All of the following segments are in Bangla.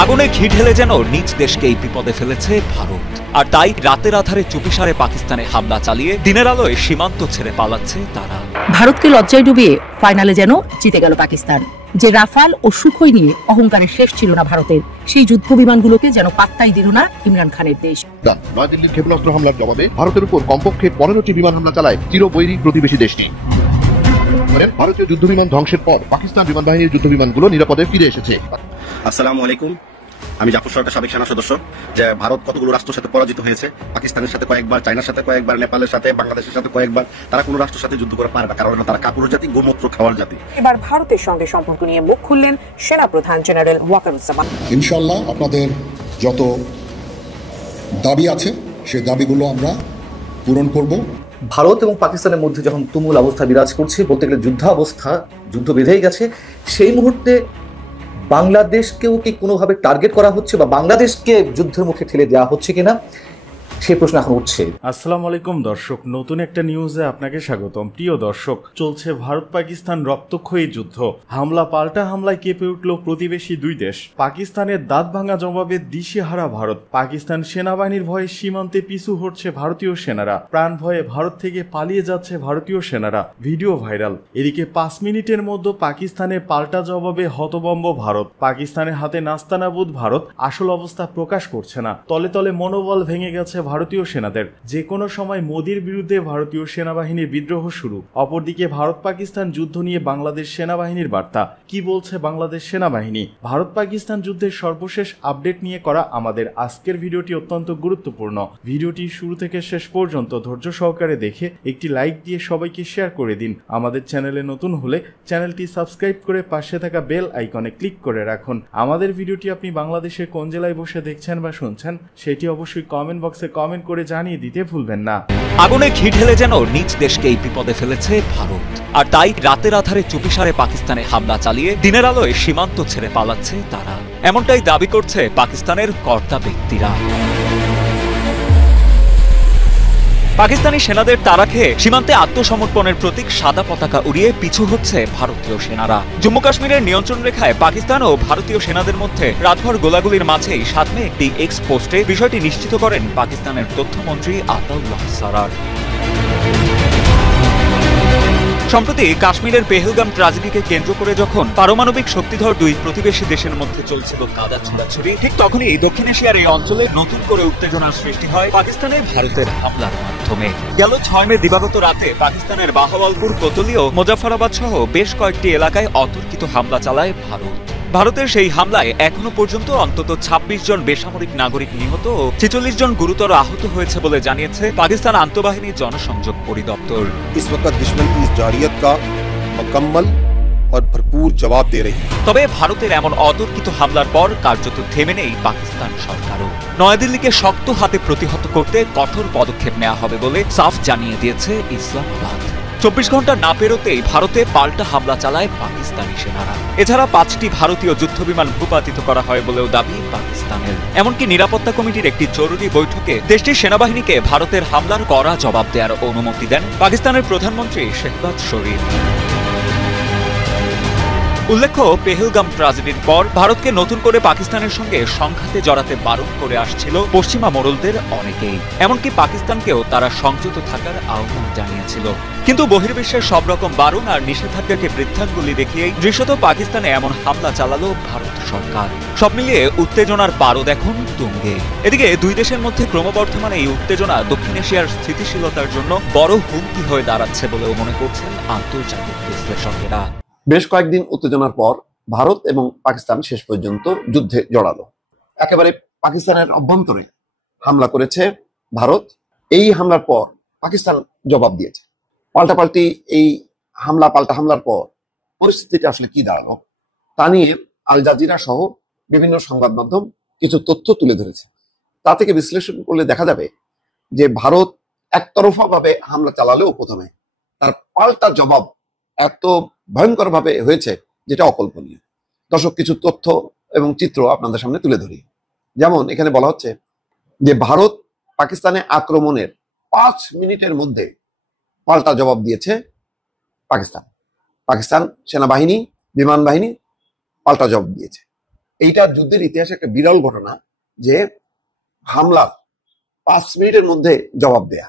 আগুনে ঘি ঢেলে যেন নিজ দেশকে এই বিপদে ফেলেছে ভারত। আর তাই রাতের আধারে চুপিসারে পাকিস্তানে হামলা চালিয়ে দিনের আলোয় সীমান্ত ছেড়ে পালাচ্ছে তারা। ভারতকে লজ্জায় ডুবিয়ে ফাইনালে যেন জিতে গেল পাকিস্তান। যে রাফাল ও সুখোই নিয়ে অহংকারের শেষ ছিল না ভারতের, সেই যুদ্ধ বিমানগুলোকে যেন পাত্তাই দিল না ইমরান খানের দেশ। নয়াদিল্লির ক্ষেপণাস্ত্র হামলার জবাবে ভারতের উপর কমপক্ষে 15টি বিমান হামলা চালায় চিরবৈরী প্রতিবেশী দেশটি। ভারতীয় যুদ্ধ বিমান ধ্বংসের পর পাকিস্তান বিমান বাহিনীর যুদ্ধ বিমানগুলো নিরাপদে ফিরে এসেছে। আসসালামু আলাইকুম, আমি জাফর সরকার, সাবেক সেনা সদস্য। যে ভারত কতগুলো রাষ্ট্রের সাথে পরাজিত হয়েছে, পাকিস্তানের সাথে কয়েকবার, চায়নার সাথে কয়েকবার, নেপালের সাথে, বাংলাদেশের সাথে কয়েকবার। তারা কোনো রাষ্ট্রের সাথে যুদ্ধ করে পারে না, কারণ তারা কাপুরুষ জাতি, গোমূত্র খাওয়ার জাতি। এবার ভারতের সঙ্গে সম্পর্ক নিয়ে মুখ খুললেন সেনাপ্রধান জেনারেল ওয়াকারুজ্জামান। ইনশাআল্লাহ আপনাদের যত দাবি আছে সেই দাবিগুলো আমরা পূরণ করব। ভারত এবং পাকিস্তানের মধ্যে যখন তুমুল অবস্থা বিরাজ করছে, বলতে গেলে যুদ্ধ বেঁধেই গেছে, সেই মুহূর্তে বাংলাদেশকেও কি কোনোভাবে টার্গেট করা হচ্ছে বা বাংলাদেশকে যুদ্ধের মুখে ঠেলে দেওয়া হচ্ছে কিনা, সেই প্রশ্ন এখন উঠছে। আসসালামু আলাইকুম দর্শক, নতুন একটা নিউজে আপনাকে স্বাগতম। প্রিয় দর্শক, চলছে ভারত পাকিস্তান রক্তক্ষয়ী যুদ্ধ। হামলা পাল্টা হামলায় কেঁপে উঠল প্রতিবেশী দুই দেশ। পাকিস্তানের দাঁত ভাঙা জবাবে দিশেহারা ভারত। পাকিস্তান সেনাবাহিনীর ভয়ে সীমান্তে পিছু হটছে ভারতীয় সেনারা। প্রাণ ভয়ে ভারত থেকে পালিয়ে যাচ্ছে ভারতীয় সেনারা, ভিডিও ভাইরাল। এদিকে 5 মিনিটের মধ্যে পাকিস্তানের পাল্টা জবাবে হতভম্ব ভারত। পাকিস্তানের হাতে নাস্তানাবুদ ভারত আসল অবস্থা প্রকাশ করছে না। তলে তলে মনোবল ভেঙে গেছে ভারতীয় সেনাদের। যে কোনো সময় মোদির বিরুদ্ধে ভারতীয় সেনাবাহিনীর বিদ্রোহ শুরু। অপরদিকে ভারত পাকিস্তান যুদ্ধ নিয়ে বাংলাদেশ সেনাবাহিনীর বার্তা। কি বলছে বাংলাদেশ সেনাবাহিনী? ভারত পাকিস্তান যুদ্ধের সর্বশেষ আপডেট নিয়ে করা আমাদের আজকের ভিডিওটি অত্যন্ত গুরুত্বপূর্ণ। ভিডিওটি শুরু থেকে শেষ পর্যন্ত ধৈর্য সহকারে দেখে একটি লাইক দিয়ে সবাইকে শেয়ার করে দিন। আমাদের চ্যানেলে নতুন হলে চ্যানেলটি সাবস্ক্রাইব করে পাশে থাকা বেল আইকনে ক্লিক করে রাখুন। আমাদের ভিডিওটি আপনি বাংলাদেশের কোন জেলায় বসে দেখছেন বা শুনছেন সেটি অবশ্যই কমেন্ট বক্সে কমেন্ট করে জানিয়ে দিতে ভুলবেন না। আগুনে ঘি ঢেলে যেন নিজ দেশকে এই বিপদে ফেলেছে ভারত। আর তাই রাতের আধারে চুপিসারে পাকিস্তানে হামলা চালিয়ে দিনের আলোয় সীমান্ত ছেড়ে পালাচ্ছে তারা। এমনটাই দাবি করছে পাকিস্তানের কর্তা ব্যক্তিরা। পাকিস্তানি সেনাদের তাড়া খেয়ে সীমান্তে আত্মসমর্পণের প্রতীক সাদা পতাকা উড়িয়ে পিছু হচ্ছে ভারতীয় সেনারা। জম্মু কাশ্মীরের নিয়ন্ত্রণ রেখায় পাকিস্তান ও ভারতীয় সেনাদের মধ্যে রাতভর গোলাগুলির মাঝেই 7 মে একটি এক্স পোস্টে বিষয়টি নিশ্চিত করেন পাকিস্তানের তথ্যমন্ত্রী আতাউল্লাহ সারার। সম্প্রতি কাশ্মীরের পেহেলগাম ট্র্যাজেডিকে কেন্দ্র করে যখন পারমাণবিক শক্তিধর দুই প্রতিবেশী দেশের মধ্যে চলছিল কাদা ছোড়াছুড়ি, ঠিক তখনই দক্ষিণ এশিয়ার এই অঞ্চলে নতুন করে উত্তেজনার সৃষ্টি হয় পাকিস্তানে ভারতের হামলার মাধ্যমে। গেল 6 মে দিবাগত রাতে পাকিস্তানের বাহাওয়ালপুর, কোতলি ও মুজাফফরাবাদ সহ বেশ কয়েকটি এলাকায় অতর্কিত হামলা চালায় ভারত। ভারতের সেই হামলায় এখনো পর্যন্ত অন্তত 26 জন বেসামরিক নাগরিক নিহত ও 46 জন গুরুতর আহত হয়েছে বলে জানিয়েছে পাকিস্তান আন্তঃবাহিনী জনসংযোগ পরিদপ্তর। তবে ভারতের এমন অতর্কিত হামলার পর কার্যত থেমে নেই পাকিস্তান সরকারও। নয়াদিল্লিকে শক্ত হাতে প্রতিহত করতে কঠোর পদক্ষেপ নেওয়া হবে বলে সাফ জানিয়ে দিয়েছে ইসলামাবাদ। 24 ঘন্টা না পেরোতেই ভারতে পাল্টা হামলা চালায় পাকিস্তানি সেনারা। এছাড়া 5টি ভারতীয় যুদ্ধবিমান ভূপাতিত করা হয় বলেও দাবি পাকিস্তানের। এমনকি নিরাপত্তা কমিটির একটি জরুরি বৈঠকে দেশটির সেনাবাহিনীকে ভারতের হামলার কড়া জবাব দেওয়ার অনুমতি দেন পাকিস্তানের প্রধানমন্ত্রী শেহবাজ শরীফ। উল্লেখ্য, পেহেলগাম ট্র্যাজেডির পর ভারতকে নতুন করে পাকিস্তানের সঙ্গে সংঘাতে জড়াতে বারণ করে আসছিল পশ্চিমা মোড়লদের অনেকেই। এমনকি পাকিস্তানকেও তারা সংযত থাকার আহ্বান জানিয়েছিল। কিন্তু বহির্বিশ্বের সব রকম বারণ আর নিষেধাজ্ঞাকে বৃদ্ধাঙ্গুলি দেখিয়েই দৃশ্যত পাকিস্তানে এমন হামলা চালালো ভারত সরকার। সব মিলিয়ে উত্তেজনার পারদ এখন তুঙ্গে। এদিকে দুই দেশের মধ্যে ক্রমবর্ধমান এই উত্তেজনা দক্ষিণ এশিয়ার স্থিতিশীলতার জন্য বড় হুমকি হয়ে দাঁড়াচ্ছে বলেও মনে করছেন আন্তর্জাতিক বিশ্লেষকেরা। বেশ কয়েকদিন উত্তেজনার পর ভারত এবং পাকিস্তান শেষ পর্যন্ত যুদ্ধে জড়ালো। একেবারে পাকিস্তানের অভ্যন্তরে হামলা করেছে ভারত। এই হামলার পর পাকিস্তান জবাব দিয়েছে। পাল্টাপাল্টি এই পাল্টা হামলার পর পরিস্থিতিটা আসলে কি দাঁড়ালো তা নিয়ে আল জাজিরা সহ বিভিন্ন সংবাদ মাধ্যম কিছু তথ্য তুলে ধরেছে। তা থেকে বিশ্লেষণ করলে দেখা যাবে যে ভারত একতরফা ভাবে হামলা চালালেও প্রথমে তার পাল্টা জবাব এত ভয়ঙ্কর ভাবে হয়েছে যেটা অকল্পনীয়। দর্শক, কিছু তথ্য এবং চিত্র আপনাদের সামনে তুলে ধরি। যেমন এখানে বলা হচ্ছে যে ভারত পাকিস্তানে আক্রমণের 5 মিনিটের মধ্যে পাল্টা জবাব দিয়েছে পাকিস্তান সেনাবাহিনী, বিমান বাহিনী পাল্টা জবাব দিয়েছে। এইটা যুদ্ধের ইতিহাসে একটা বিরল ঘটনা যে হামলার 5 মিনিটের মধ্যে জবাব দেয়া,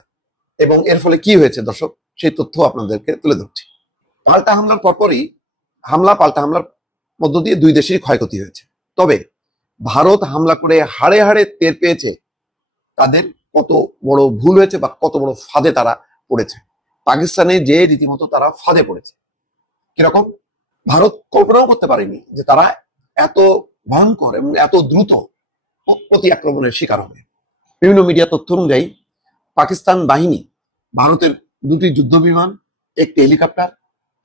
এবং এর ফলে কি হয়েছে দর্শক সেই তথ্য আপনাদেরকে তুলে ধরছি। পাল্টা হামলার পরপরই পাল্টা হামলার মধ্য দিয়ে দুই দেশেরই ক্ষয়ক্ষতি হয়েছে। তবে ভারত হামলা করে হাড়ে হাড়ে টের পেয়েছে তাদের কত বড় ভুল হয়েছে বা কত বড় ফাঁদে তারা পড়েছে। পাকিস্তানে যে রীতিমতো তারা ফাঁদে পড়েছে, কিরকম ভারত কল্পনাও করতে পারেনি যে তারা এত ভয়ঙ্কর এবং এত দ্রুত প্রতি আক্রমণের শিকার হবে। বিভিন্ন মিডিয়া তথ্য অনুযায়ী পাকিস্তান বাহিনী ভারতের 2টি যুদ্ধ বিমান, 1টি হেলিকপ্টার,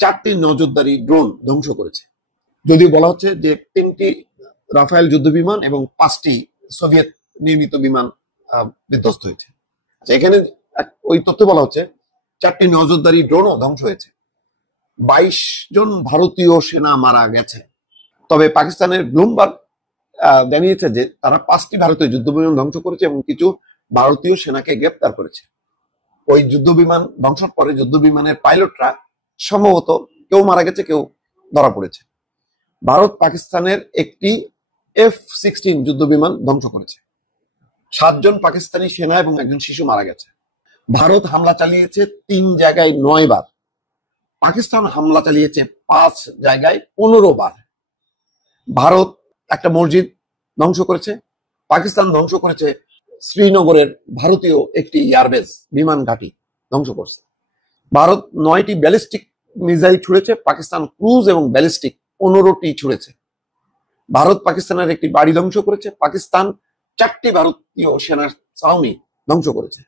4টি নজরদারি ড্রোন ধ্বংস করেছে। যদিও বলা হচ্ছে যে 3টি রাফায়েল যুদ্ধ বিমান এবং 5টি সোভিয়েত নির্মিত বিমান বিধ্বস্ত হয়েছে। এখানে ওই তথ্য বলা হচ্ছে 4টি নজরদারি ড্রোনও ধ্বংস হয়েছে। 22 জন ভারতীয় সেনা মারা গেছে। তবে পাকিস্তানের ব্লুমবার্গ জানিয়েছে যে তারা 5টি ভারতীয় যুদ্ধ বিমান ধ্বংস করেছে এবং কিছু ভারতীয় সেনাকে গ্রেপ্তার করেছে। ওই যুদ্ধ বিমান ধ্বংসের পরে যুদ্ধ বিমানের পাইলটরা সম্ভবত কেউ মারা গেছে, কেউ ধরা পড়েছে। ভারত পাকিস্তানের একটি F-16 যুদ্ধ বিমান ধ্বংস করেছে। 7 জন পাকিস্তানি সেনা এবং 1 জন শিশু মারা গেছে। ভারত হামলা চালিয়েছে 3 জায়গায় 9 বার। পাকিস্তান হামলা চালিয়েছে 5 জায়গায় 15 বার। ভারত একটা মসজিদ ধ্বংস করেছে। পাকিস্তান ধ্বংস করেছে শ্রীনগরের ভারতীয় একটি এয়ারবেস বিমান ঘাঁটি ধ্বংস করছে। ভারত 9টি ব্যালিস্টিক মিসাইল ছুড়েছে। পাকিস্তান ক্রুজ এবং ব্যালিস্টিক 15টি ছুড়েছে। ভারত পাকিস্তানের একটি বাড়ি ধ্বংস করেছে। পাকিস্তান 4টি ভারতীয় সেনার ছাউনি ধ্বংস করেছে।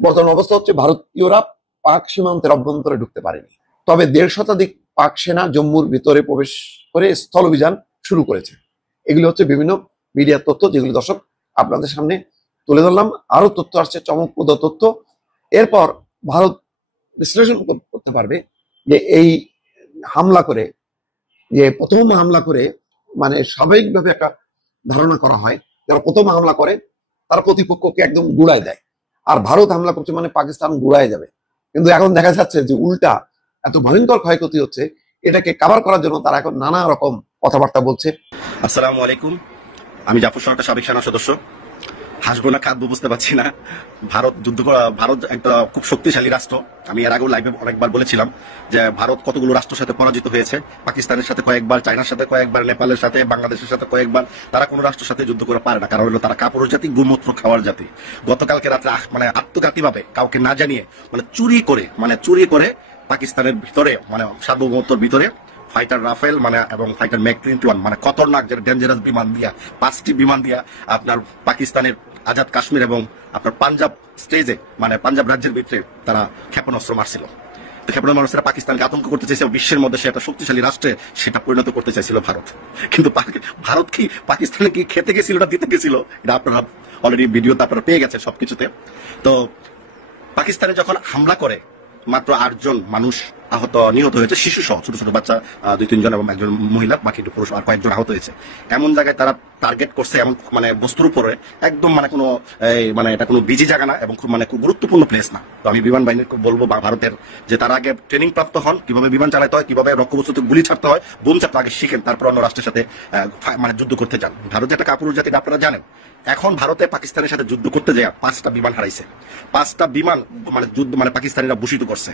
বর্তমান অবস্থা হচ্ছে ভারতীয়রা পাক সীমান্তের অভ্যন্তরে ঢুকতে পারেনি। তবে 1.5 শতাধিক পাক সেনা জম্মুর ভিতরে প্রবেশ করে স্থল অভিযান শুরু করেছে। এগুলো হচ্ছে বিভিন্ন মিডিয়ার তথ্য, যেগুলো দর্শক আপনাদের সামনে তুলে ধরলাম। আরো তথ্য আসছে, চমকপ্রদ তথ্য। এরপর ভারত বিশ্লেষণ করতে পারবে যে এই হামলা করে, যে প্রথম হামলা করে, মানে স্বাভাবিকভাবে একটা ধারণা করা হয় যারা প্রথম হামলা করে তারা প্রতিপক্ষকে একদম গুড়ায় দেয়, আর ভারত হামলা করছে মানে পাকিস্তান গুড়ায় যাবে। কিন্তু এখন দেখা যাচ্ছে যে উল্টা এত ভয়ঙ্কর ক্ষয়ক্ষতি হচ্ছে, এটাকে কাভার করার জন্য তারা এখন নানা রকম কথাবার্তা বলছে। আসসালামু আলাইকুম, আমি জাফর সরকার সাবেক সেনা সদস্য। হাসবো না কাঁদবো বুঝতে পারছি না। ভারত একটা খুব শক্তিশালী রাষ্ট্র। আমি এর আগেও লাইভে অনেকবার বলেছিলাম যে ভারত কতগুলো রাষ্ট্রের সাথে পরাজিত হয়েছে। পাকিস্তানের সাথে কয়েকবার, চায়নার সাথে কয়েকবার, নেপালের সাথে, বাংলাদেশের সাথে কয়েকবার। তারা কোনো রাষ্ট্রের সাথে যুদ্ধ করে পারে না, কারণ হলো তারা কাপুরুষ জাতি, গোমূত্র খাওয়ার জাতি। গতকালকে রাত্রে মানে আত্মঘাতী ভাবে কাউকে না জানিয়ে চুরি করে পাকিস্তানের ভিতরে, মানে সার্বভৌমত্বর ভিতরে ফাইটার রাফেল এবং ফাইটার ম্যাক 21 খতরনাক ডেঞ্জারাস বিমান দিয়া, 5টি বিমান দিয়া আপনার পাকিস্তানের আজাদ কাশ্মীর এবং আপনার পাঞ্জাব স্টেজে, পাঞ্জাব রাজ্যের ভিতরে তারা ক্ষেপণাস্ত্র মারছিল। তো ক্ষেপণাস্ত্র পাকিস্তানকে আতঙ্ক করতে চাইছে, বিশ্বের মধ্যে সে একটা শক্তিশালী রাষ্ট্রে সেটা পরিণত করতে চাইছিল ভারত। কিন্তু ভারত কি পাকিস্তানে কি খেতে গেছিল না দিতে গেছিল, এটা আপনারা অলরেডি ভিডিওতে আপনারা পেয়ে গেছেন সবকিছুতে। তো পাকিস্তানে যখন হামলা করে মাত্র 8 জন মানুষ নিহত হয়েছে, শিশু সহ ছোট ছোট বাচ্চা 2-3 জন এবং 1 জন মহিলা, বাকি পুরুষ আর কয়েকজন আহত হয়েছে। এমন জায়গায় তারা টার্গেট করছে, এমন বস্তুর উপরে একদম এটা কোনো বিজি জায়গা না এবং খুব খুব গুরুত্বপূর্ণ প্লেস না। তো আমি বিমান বাহিনীর বলবো ভারতের যে তারা আগে ট্রেনিং প্রাপ্ত হন, কিভাবে বিমান চালাতে হয়, কিভাবে লক্ষ্যবস্তুতে গুলি ছাড়তে হয়, বোম ছাড়তে আগে শিখেন, তারপর অন্য রাষ্ট্রের সাথে যুদ্ধ করতে যান। ভারত যেটা কাপুরুষ জাতি আপনারা জানেন। এখন ভারতে পাকিস্তানের সাথে যুদ্ধ করতে যায় 5টা বিমান হারাইছে। 5টা বিমান যুদ্ধ পাকিস্তানিরা ভূষিত করছে,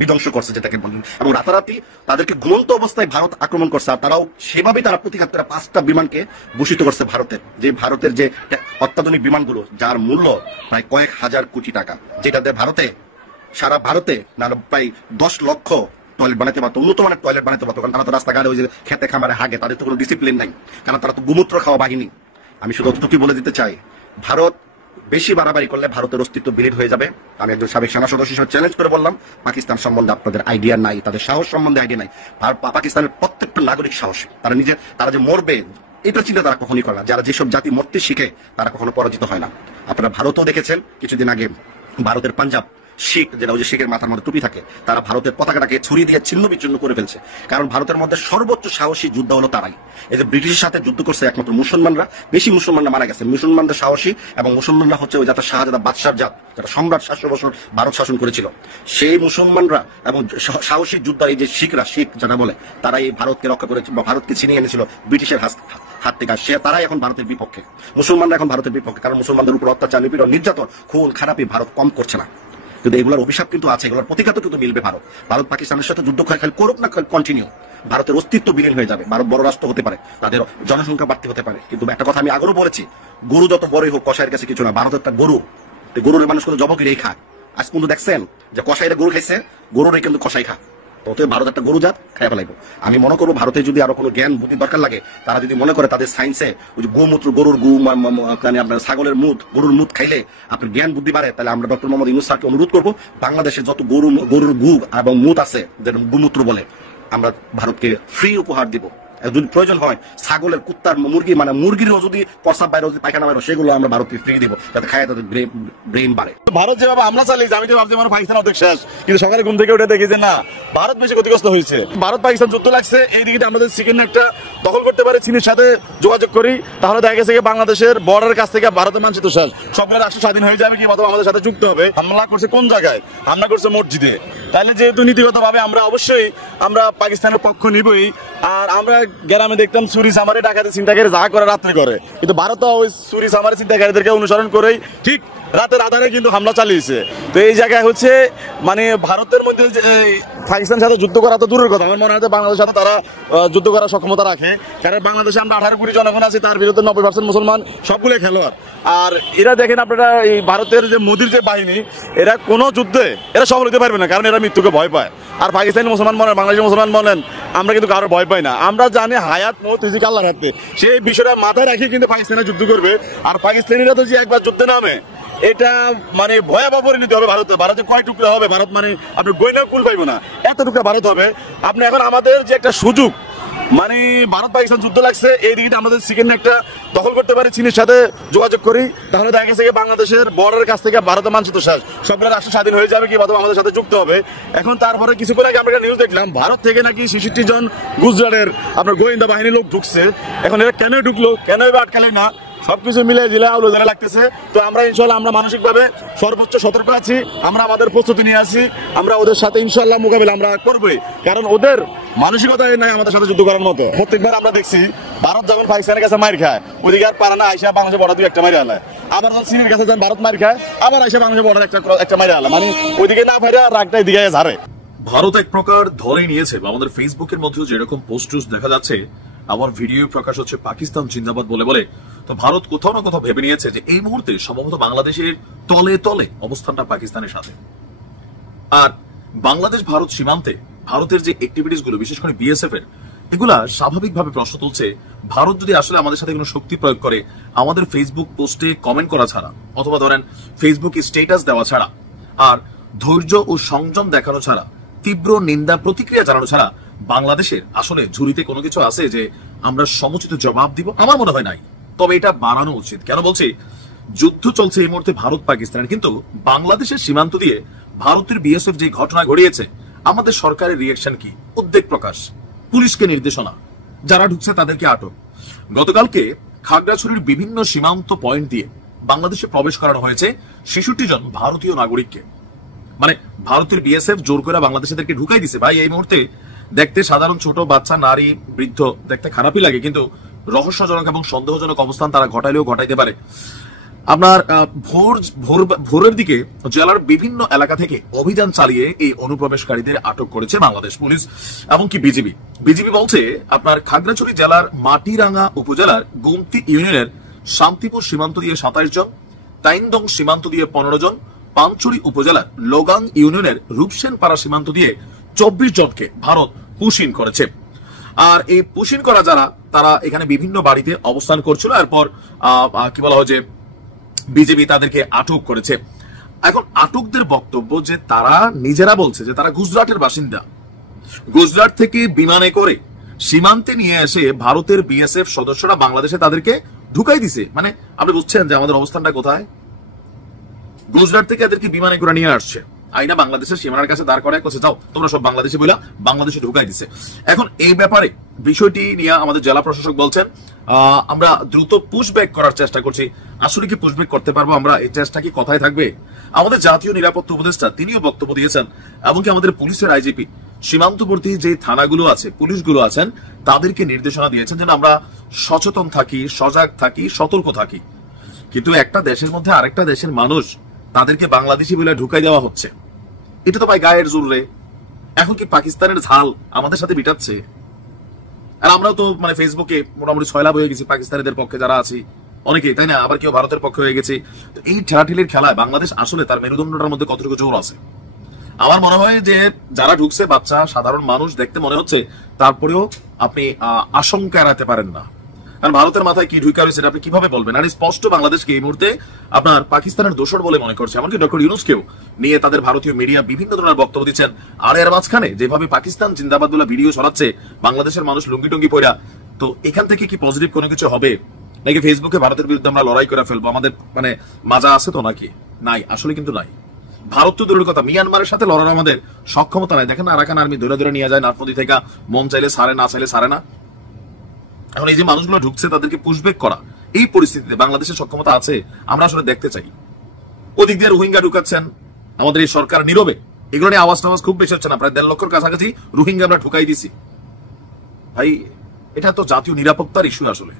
বিধ্বংস করছে যেটাকে বলেন, এবং রাতারাতি তাদেরকে ঘুমন্ত অবস্থায় ভারত আক্রমণ করছে। আর তারাও সেভাবেই তারা প্রতিঘাত করে 5টা বিমানকে ভূষিত করছে। ভারতের যে অত্যাধুনিক বিমানগুলো, যার মূল্য প্রায় কয়েক হাজার কোটি টাকা, যেটাতে সারা ভারতে প্রায় 10 লক্ষ টয়লেট বানাতে পারতো, উন্নত মানের টয়লেট বানাতে পারতো। কারণ তারা তো রাস্তাঘাটে ওই যে খেতে খামারে হাগে, তাদের তো কোনো ডিসিপ্লিন নাই, কারণ তারা তো গোমূত্র খাওয়া বাহিনী। আমি শুধু অতটুকুই বলে দিতে চাই, ভারত বেশি বাড়াবাড়ি করলে ভারতের অস্তিত্ব বিলীন হয়ে যাবে। আমি একজন সাবেক সেনা সদস্য হিসেবে চ্যালেঞ্জ করে বললাম, পাকিস্তান সম্বন্ধে আপনাদের আইডিয়া নাই, তাদের সাহস সম্বন্ধে আইডিয়া নাই। পাকিস্তানের প্রত্যেকটা নাগরিক সাহসী, তারা যে মরবে এটা চিন্তা তারা কখনই করে না। যারা যেসব জাতি মরতে শিখে তারা কখনো পরাজিত হয় না। আপনারা ভারতও দেখেছেন কিছুদিন আগে, ভারতের পাঞ্জাব শিখ, যেটা ওই যে শিখের মাথার মধ্যে টুপি থাকে, তারা ভারতের পতাকাটাকে ছড়িয়ে দিয়ে ছিন্ন বিচ্ছিন্ন করে ফেলছে। কারণ ভারতের মধ্যে সর্বোচ্চ সাহসী যোদ্ধা হলো তারাই। এই যে ব্রিটিশের সাথে যুদ্ধ করছে একমাত্র মুসলমানরা, বেশি মুসলমানরা মারা গেছে। মুসলমানদের সাহসী, এবং মুসলমানরা হচ্ছে ওই যাতে শাহজাদা বাদশার জাত, যারা সম্রাট 700 বছর ভারত শাসন করেছিল, সেই মুসলমানরা এবং সাহসী যোদ্ধা এই যে শিখ যারা বলে, তারা এই ভারতকে রক্ষা করেছে বা ভারতকে ছিনিয়ে এনেছিল ব্রিটিশের হাত থেকে, তারাই এখন ভারতের বিপক্ষে, মুসলমানরা এখন ভারতের বিপক্ষে, কারণ মুসলমানদের উপর অত্যাচার, নিপীড়ন, নির্যাতন, খুন খারাপি ভারত কম করছে না। কিন্তু এগুলোর অভিশাপ কিন্তু আছে, এগুলোর প্রতিঘাত কিন্তু মিলবে ভারত। ভারত পাকিস্তানের সাথে যুদ্ধ খালি করুক না কন্টিনিউ, ভারতের অস্তিত্ব বিলীন হয়ে যাবে। ভারত বড় রাষ্ট্র হতে পারে, তাদের জনসংখ্যা বাড়তে হতে পারে, কিন্তু একটা কথা আমি আগেও বলেছি, গরু যত বড়ই হোক কসাইয়ের কাছে কিছু না। ভারত একটা গরু, গরুর মানুষ কিন্তু জব করে খায়। আজ কিন্তু দেখছেন যে কসাইরা গরু খাইছে, গরুর কিন্তু কসাই খা। অতএব ভারত একটা গরু জাত, খাই ফেলাইবো। আমি মনে করবো ভারতে যদি আরো কোনো জ্ঞান বুদ্ধি দরকার লাগে, তারা যদি মনে করে তাদের সায়েন্সে ওই যে গোমূত্র, গরুর গু, আপনার ছাগলের মুদ, গরুর মুদ খাইলে আপনার জ্ঞান বুদ্ধি বাড়ে, তাহলে আমরা ডক্টর মোহাম্মদ ইউনূস স্যারকে অনুরোধ করবো, বাংলাদেশে যত গরুর গু এবং মুদ আছে, গোমূত্র বলে, আমরা ভারতকে ফ্রি উপহার দিব। যদি প্রয়োজন হয় ছাগলের, কুত্তার, মুরগি, মানে মুরগিরও যদি প্রস্রাব বাইরে, যদি পায়খানা বাইরে, সেগুলো আমরা ভারতকে ফ্রি দিব, যাতে খায় তাদের ব্রেন বাড়ে। ভারত যেভাবে হামলা চালিয়েছে, আমি তো ভাবছি মানে পাকিস্তান অর্ধেক শেষ, কিন্তু সকালে ঘুম থেকে উঠে দেখি যে না, ভারত বেশি ক্ষতিগ্রস্ত হয়েছে। ভারত পাকিস্তান যুদ্ধ লাগছে, এই দিকে আমাদের চিকেন একটা দখল করতে পারে, চীনের সাথে যোগাযোগ করি, তাহলে দেখা গেছে বাংলাদেশের বর্ডারের কাছ থেকে ভারতের মানচিত্র শেষ, সবগুলো রাষ্ট্র স্বাধীন হয়ে যাবে, কি মতো আমাদের সাথে যুক্ত হবে। হামলা করছে কোন জায়গায়? হামলা করছে মসজিদে। তাহলে যেহেতু নীতিগত ভাবে আমরা অবশ্যই আমরা পাকিস্তানের পক্ষ নিবই। আর আমরা গ্রামে দেখতাম চুরি চামারি, ডাকাতি, ছিনতাইকারী যা করে রাত্রে করে, কিন্তু ভারত ওই চুরি চামারি, ছিনতাইকারীদেরকে অনুসরণ করেই ঠিক রাতের আধারে কিন্তু হামলা চালিয়েছে। তো এই জায়গায় হচ্ছে মানে ভারতের মধ্যে পাকিস্তানের সাথে যুদ্ধ করা তো দূরের কথা, আমার মনে হয় বাংলাদেশের সাথে তারা যুদ্ধ করার সক্ষমতা রাখে। কারণ বাংলাদেশে আমরা 18 কোটি জনগণ আছি, তার বিরুদ্ধে 90% মুসলমান, সবগুলো খেলোয়াড়। আর এরা দেখেন আপনারা, এই ভারতের যে মোদির যে বাহিনী, এরা কোনো যুদ্ধে এরা সফল হতে পারবে না, কারণ এরা মৃত্যুকে ভয় পায়। আর পাকিস্তানি মুসলমান বলেন, বাংলাদেশি মুসলমান বলেন, আমরা কিন্তু কারো ভয় পাই না। আমরা জানি হায়াত মত রিজিক আল্লাহর হাতে, সেই বিষয়টা মাথায় রাখি কিন্তু পাকিস্তানে যুদ্ধ করবে। আর পাকিস্তানিরা তো যে একবার যুদ্ধে নামে, এটা মানে ভয়াবহ পরিণতি হবে ভারতে। ভারতে কয় টুকরা হবে ভারত, মানে আপনি গয়না কুল পাইব না, এত টুকরা ভারত হবে। আপনি এখন আমাদের যে একটা সুযোগ, মানে ভারত পাকিস্তান যুদ্ধ লাগছে, এই দিকে আমাদের চিকেন একটা দখল করতে পারি, চীনের সাথে যোগাযোগ করি, তাহলে দেখা গেছে বাংলাদেশের বর্ডারের কাছ থেকে ভারতের মানচিত্র শেষ, সবগুলো রাষ্ট্র স্বাধীন হয়ে যাবে, কি মতো আমাদের সাথে যুক্ত হবে। এখন তারপরে কিছুক্ষণ আগে আমরা একটা নিউজ দেখলাম, ভারত থেকে নাকি 66 জন গুজরাটের আপনার গোয়েন্দা বাহিনীর লোক ঢুকছে। এখন এরা কেন ঢুকলো, কেন এবার আটকালে না, সবকিছু মিলে জিলা আলোচনা লাগতেছে। তো আমরা ইনশাল্লাহ আমরা মানসিকভাবে সর্বোচ্চ সতর্ক আছি, আমরা আমাদের প্রস্তুতি নিয়ে আছি, আমরা ওদের সাথে ইনশাল্লাহ মোকাবিলা আমরা করবোই, কারণ ওদের মানসিকতা নাই আমাদের সাথে যুদ্ধ করার মতো। প্রত্যেকবার আমরা দেখছি ভারত যখন পাকিস্তানের কাছে মার খায়, ওদিকে আর পারে না, আইসা বাংলাদেশের বর্ডার দিয়ে একটা মারি আলায়, আবার চীনের কাছে যখন ভারত মার খায়, আবার আইসা বাংলাদেশের বর্ডার একটা মারি আলায়, মানে ওইদিকে না পারে রাগটা এদিকে ঝাড়ে। ভারত এক প্রকার ধরে নিয়েছে। আমাদের ফেসবুকের মধ্যেও যেরকম পোস্ট দেখা যাচ্ছে, আমার ভিডিও প্রকাশ হচ্ছে পাকিস্তান জিন্দাবাদ বলে বলে, তো ভারত কোথাও না কোথাও ভেবে নিয়েছে যে এই মুহূর্তে সম্ভবত বাংলাদেশের তলে তলে অবস্থানটা পাকিস্তানের সাথে। আর বাংলাদেশ ভারত সীমান্তে ভারতের যে অ্যাক্টিভিটিস গুলো, বিশেষ করে বিএসএফ এর, এগুলা স্বাভাবিকভাবে প্রশ্ন তুলছে, ভারত যদি আসলে আমাদের সাথে কোনো শক্তি প্রয়োগ করে, আমাদের ফেসবুক পোস্টে কমেন্ট করা ছাড়া, অথবা ধরেন ফেসবুকে স্ট্যাটাস দেওয়া ছাড়া, আর ধৈর্য ও সংযম দেখানো ছাড়া, তীব্র নিন্দা প্রতিক্রিয়া জানানো ছাড়া বাংলাদেশের আসলে ঝুড়িতে কোনো কিছু আছে যে আমরা সমুচিত জবাব দিব? আমার মনে হয় নাই। তবে এটা বাড়ানো উচিত। কেন বলছি, যুদ্ধ চলছে এই মুহূর্তে ভারত পাকিস্তানের, কিন্তু বাংলাদেশের সীমান্ত দিয়ে ভারতের বিএসএফ যে ঘটনা ঘটিয়েছে, আমাদের সরকারের রিঅ্যাকশন কি? উদ্বেগ প্রকাশ, পুলিশকে নির্দেশনা, যারা ঢুকছে তাদেরকে আটক। গতকালকে খাগড়াছড়ির বিভিন্ন সীমান্ত পয়েন্ট দিয়ে বাংলাদেশে প্রবেশ করানো হয়েছে 66 জন ভারতীয় নাগরিককে। মানে ভারতের বিএসএফ জোর করে বাংলাদেশিদেরকে ঢুকাই দিছে। ভাই, এই মুহূর্তে দেখতে সাধারণ ছোট বাচ্চা, নারী, বৃদ্ধ দেখতে খারাপই লাগে, কিন্তু রহস্যজনক এবং সন্দেহজনক অবস্থান তারা ঘটাইলেও ঘটাইতে পারে। আপনার ভোরের দিকে জেলার বিভিন্ন এলাকা থেকে অভিযান চালিয়ে এই অনুপ্রবেশকারীদের আটক করেছে বাংলাদেশ পুলিশ এমনকি বিজিবি। বিজিবি বলছে আপনার খাগড়াছড়ি জেলার মাটিরাঙ্গা উপজেলার গুমতি ইউনিয়নের শান্তিপুর সীমান্ত দিয়ে 27 জন, তাইনদং সীমান্ত দিয়ে 15 জন, পানছড়ি উপজেলার লোগাং ইউনিয়নের রূপসেনপাড়া সীমান্ত দিয়ে 24 জনকে ভারত পুশিন করেছে। আর এই পুশিন করা যারা, তারা এখানে বিভিন্ন বাড়িতে অবস্থান করছিল। এরপর কি বলা হয় যে বিজেপি তাদেরকে আটক করেছে। এখন আটকদের বক্তব্য যে তারা নিজেরা বলছে যে তারা গুজরাটের বাসিন্দা, গুজরাট থেকে বিমানে করে সীমান্তে নিয়ে এসে ভারতের বিএসএফ সদস্যরা বাংলাদেশে তাদেরকে ঢুকাই দিছে। মানে আপনি বুঝছেন যে আমাদের অবস্থানটা কোথায়? গুজরাট থেকে এদেরকে বিমানে করে নিয়ে আসছে, আইনা বাংলাদেশের সীমানার কাছে দাঁড় করায় করছে, যাও তোমরা সব বাংলাদেশে বইলা বাংলাদেশে ঢুকাই দিছে। এখন এই ব্যাপারে বিষয়টি নিয়ে আমাদের জেলা প্রশাসক বলছেন আমরা দ্রুত পুশব্যাক করার চেষ্টা করছি। আসলে কি পুশব্যাক করতে পারবো আমরা? এই চেষ্টা কি কথায় থাকবে? আমাদের জাতীয় নিরাপত্তা উপদেষ্টা তিনিও বক্তব্য দিয়েছেন, এমনকি আমাদের পুলিশের আইজিপি সীমান্তবর্তী যে থানাগুলো আছে, পুলিশগুলো আছেন, তাদেরকে নির্দেশনা দিয়েছেন যেন আমরা সচেতন থাকি, সজাগ থাকি, সতর্ক থাকি। কিন্তু একটা দেশের মধ্যে আরেকটা দেশের মানুষ, তাদেরকে বাংলাদেশি বলে ঢুকাই দেওয়া হচ্ছে। এটা তো ভাই গায়ের জোর রে। এখন কি পাকিস্তানের ঝাল আমাদের সাথে বিটাচ্ছে? আর আমরাও তো মানে ফেসবুকে মোটামুটি ছয়লাভ হয়ে গেছি পাকিস্তানিদের পক্ষে যারা আছি অনেকেই, তাই না? আবার কেউ ভারতের পক্ষে হয়ে গেছে। তো এই ঠেলাঠেলির খেলায় বাংলাদেশ আসলে তার মেরুদণ্ডটার মধ্যে কতটুকু জোর আছে? আমার মনে হয় যে যারা ঢুকছে বাচ্চা সাধারণ মানুষ দেখতে মনে হচ্ছে, তারপরেও আপনি আশঙ্কা এড়াতে পারেন না। কারণ ভারতের মাথায় কি ঢুকা রয়েছে আপনি কিভাবে বলবেন? আর স্পষ্ট বাংলাদেশকে এই মুহূর্তে আপনার পাকিস্তানের দোসর বলে মনে করছে। এমনকি ডক্টর ইউনূসকেও নিয়ে তাদের ভারতীয় মিডিয়া বিভিন্ন ধরনের বক্তব্য দিচ্ছেন। আর এর মাঝখানে যেভাবে পাকিস্তান জিন্দাবাদ বলে ভিডিও ছড়াচ্ছে বাংলাদেশের মানুষ লুঙ্গি টুঙ্গি পয়রা, তো এখান থেকে কি পজিটিভ কোনো কিছু হবে? নাকি ফেসবুকে ভারতের বিরুদ্ধে আমরা লড়াই করে ফেলবো? আমাদের মানে মাজা আছে তো নাকি? নাই, আসলে কিন্তু নাই। ভারত তো দূরের কথা, মিয়ানমারের সাথে লড়ার আমাদের সক্ষমতা নাই। দেখেন আরাকান আর্মি ধরে ধরে নিয়ে যায় নাফ নদী থেকে, মন চাইলে সারে, না চাইলে সারে না। এখন এই যে মানুষগুলো ঢুকছে তাদেরকে পুশব্যাক করা, এই পরিস্থিতিতে বাংলাদেশের সক্ষমতা আছে আমরা আসলে দেখতে চাই। ওদিক দিয়ে রোহিঙ্গা ঢুকাচ্ছেন আমাদের এই সরকার নীরবে। এগুলো নিয়ে আওয়াজ টাওয়াজ খুব বেশি হচ্ছে না? প্রায় 1.5 লক্ষের কাছাকাছি রোহিঙ্গা আমরা ঢুকাই দিছি। ভাই এটা তো জাতীয় নিরাপত্তার ইস্যু। আসলে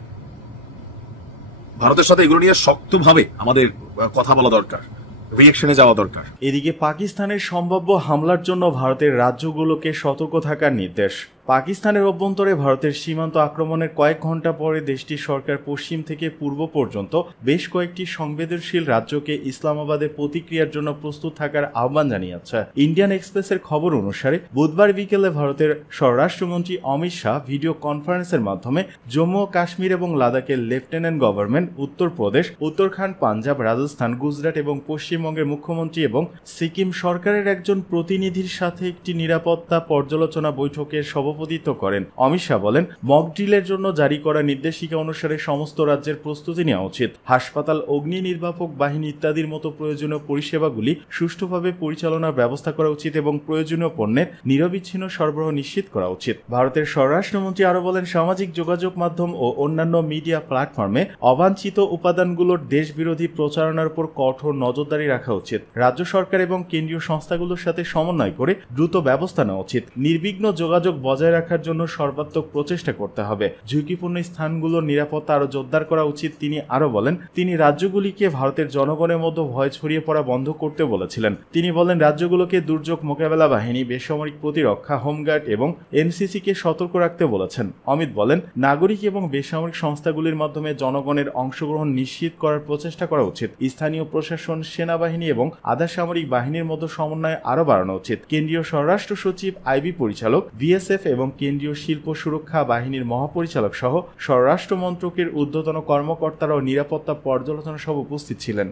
ভারতের সাথে এগুলো নিয়ে শক্তভাবে আমাদের কথা বলা দরকার, রিঅ্যাকশনে যাওয়া দরকার। এদিকে পাকিস্তানের সম্ভাব্য হামলার জন্য ভারতের রাজ্যগুলোকে সতর্ক থাকার নির্দেশ। পাকিস্তানের অভ্যন্তরে ভারতের সীমান্ত আক্রমণের কয়েক ঘন্টা পরে দেশটির সরকার পশ্চিম থেকে পূর্ব পর্যন্ত বেশ কয়েকটি সংবেদনশীল রাজ্যকে ইসলামাবাদের প্রতিক্রিয়ার জন্য প্রস্তুত থাকার আহ্বান জানিয়েছে। ইন্ডিয়ান এক্সপ্রেসের খবর অনুসারে বুধবার বিকেলে ভারতের স্বরাষ্ট্রমন্ত্রী অমিত শাহ ভিডিও কনফারেন্সের মাধ্যমে জম্মু ও কাশ্মীর এবং লাদাখের লেফটেন্যান্ট গভর্নমেন্ট, উত্তরপ্রদেশ, উত্তরাখণ্ড, পাঞ্জাব, রাজস্থান, গুজরাট এবং পশ্চিমবঙ্গের মুখ্যমন্ত্রী এবং সিকিম সরকারের একজন প্রতিনিধির সাথে একটি নিরাপত্তা পর্যালোচনা বৈঠকের সভাপতিত্ব করেন। অমিত শাহ বলেন, মক ড্রিলের জন্য জারি করা নির্দেশিকা অনুসারে সমস্ত রাজ্যের প্রস্তুতি নেওয়া উচিত। হাসপাতাল, অগ্নি নির্বাপক বাহিনী ইত্যাদির মতো প্রয়োজনীয় পরিষেবাগুলি সুষ্ঠুভাবে পরিচালনার ব্যবস্থা করা উচিত এবং প্রয়োজনীয় পণ্যের নিরবিচ্ছিন্ন সরবরাহ নিশ্চিত করা উচিত। ভারতের স্বরাষ্ট্রমন্ত্রী আরো বলেন, সামাজিক যোগাযোগ মাধ্যম ও অন্যান্য মিডিয়া প্ল্যাটফর্মে অবাঞ্ছিত উপাদানগুলোর দেশবিরোধী প্রচারণার উপর কঠোর নজরদারি রাখা উচিত। রাজ্য সরকার এবং কেন্দ্রীয় সংস্থাগুলোর সাথে সমন্বয় করে দ্রুত ব্যবস্থা নেওয়া উচিত। নির্বিঘ্ন যোগাযোগ বজায় রাখার জন্য সর্বাত্মক প্রচেষ্টা করতে হবে। ঝুঁকিপূর্ণ স্থানগুলোর নিরাপত্তা আরো জোরদার করা উচিত। তিনি আরো বলেন, তিনি রাজ্যগুলিকে ভারতের জনগণের মধ্যে ভয় ছড়িয়ে পড়া বন্ধ করতে বলেছিলেন। তিনি বলেন, রাজ্যগুলোকে দুর্যোগ মোকাবেলা বাহিনী, বেসামরিক প্রতিরক্ষা, হোমগার্ড এবং এনসিসি কে সতর্ক রাখতে বলেছেন। অমিত বলেন, নাগরিক এবং বেসামরিক সংস্থাগুলির মাধ্যমে জনগণের অংশগ্রহণ নিশ্চিত করার প্রচেষ্টা করা উচিত। স্থানীয় প্রশাসন, সেনাবাহিনী এবং আধা সামরিক বাহিনীর মধ্যে সমন্বয় আরো বাড়ানো উচিত। কেন্দ্রীয় স্বরাষ্ট্র সচিব, আইবি পরিচালক, বিএসএফ এবং কেন্দ্রীয় শিল্প সুরক্ষা বাহিনীর মহাপরিচালক সহ স্বরাষ্ট্র মন্ত্রকের ঊর্ধ্বতন কর্মকর্তারাও নিরাপত্তা পর্যালোচনা সভা উপস্থিত ছিলেন।